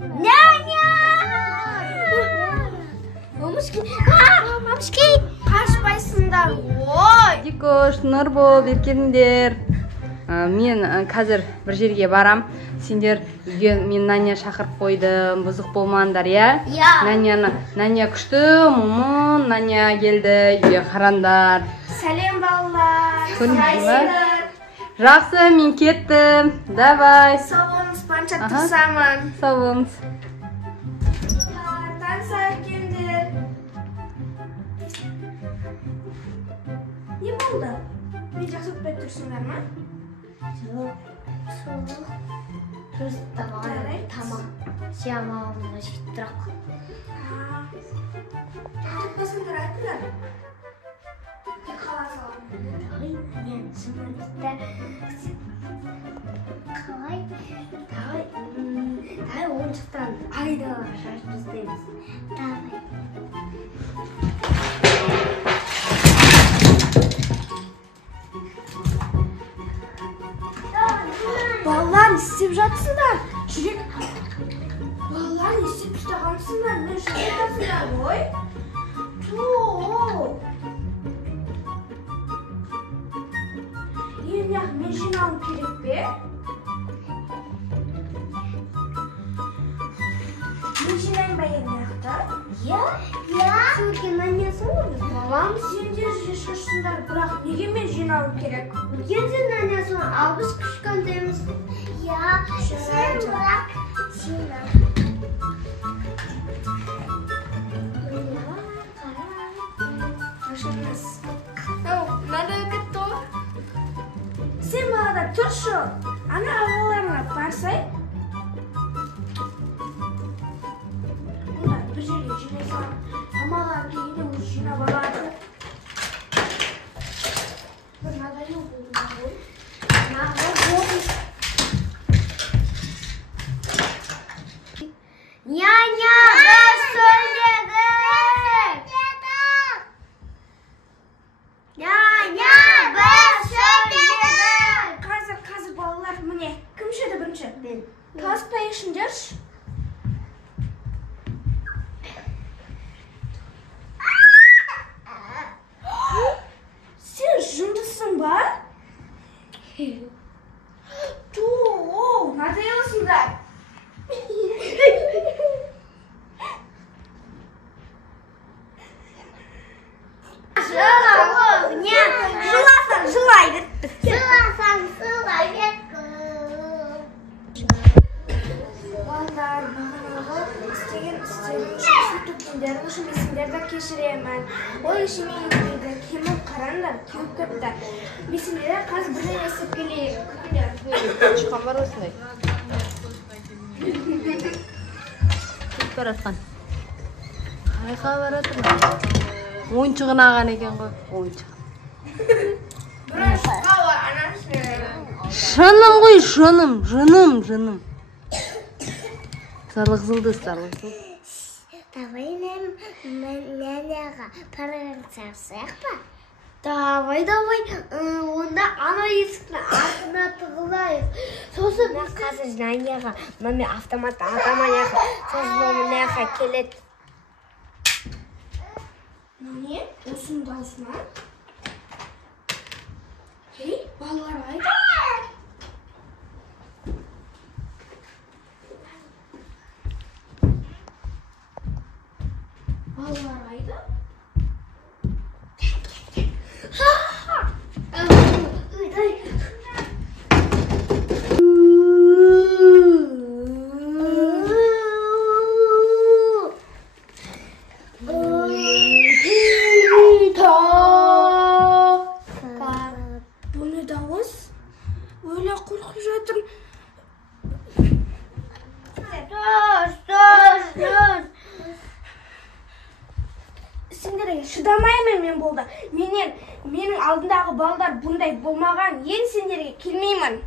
Няня! Мамышки, қашпайсыңдар ғой. Дикош, Нұрбол, еркеліңдер. Мен қазір бір жерге барам. Сендер үйге мен Наня шақырып қойдым. Бұзық болмаңдар, я? Наня күшті, мұмын, Наня келді. Үйге қарандар. Сәлем балалар. Қалайсыңдар? Жақсы, мен кеттім. Давай. Сау болыңыз, планшет тұрсамын. Сау болыңыз. Танса әкемдер. Не болды? Мен жақсы өтпей тұрсыңдар ма? Жоқ. Просто маған тамақ жамауына жетірақ. Тұтпасыңдар айтыңдар. Қала саламын. Мен шынында қалай ойыншықтан айдаға шашып істейміз. Давай. Балалар, не істеп жатсыңдар? Жүрек. Балалар, не істеп ұстағансыңдар? Мен жүрек жатсыңдар ғой. Мен жинауым керек бе? Мен жинайын ба еңбекті? Сенге Нанясың ғой? Балам, сендер шашсыңдар, бірақ неге мен жинауым керек? Өткенде Нанясың алғыш күшкендеміз. Сен бірақ жина. Надо кетті. Сен балада тұршы. Ана ағаларына барсай. Мұнда бір жерге жинайсам, амалар кейінде өз жинап алады. Бір надалу болды ғой. Няня, біз сөйледік. Няня, біз сөйледік. Қазір балалар, міне, кім жеді бірінші? Мен. Таласпай ішіндерші. Сен жындысың ба? Надоелсыңдар. Жыласаң, жылайды. Жыласаң, жылайды. Балдар, бағанағы істеген су төккендерің үшін мен сендерді кешіремін. Ол ішіме етпейді. Кемін қараңдар, кеуіп кетті. Мен сендерді қазір бірден естіп келейік. Күтіңдер. Шыққан бар осындай. Кетіп баратқан. Қайқа баратыр? Ойыншығын аған екен ғой. Ойыншығы. Бұрышқа бар, анасы. Жаным ғой, жаным. Сарлықсылды. Давай Няняға параллель сарсақ па? Давай. Онда ана есіктің артына тығылайық. Сосын біз қазір Няняға, маме автоматты атамаяға, сосын Няняға келеді. Не? Осының даусына? Балалар айды? Балалар айды? Bu ne davuz? Öyle korkup жатырмын. Сендерге шыдамаймын мен болды. Менің алдымдағы балдар бұндай болмаған. Ен сендерге келмеймін.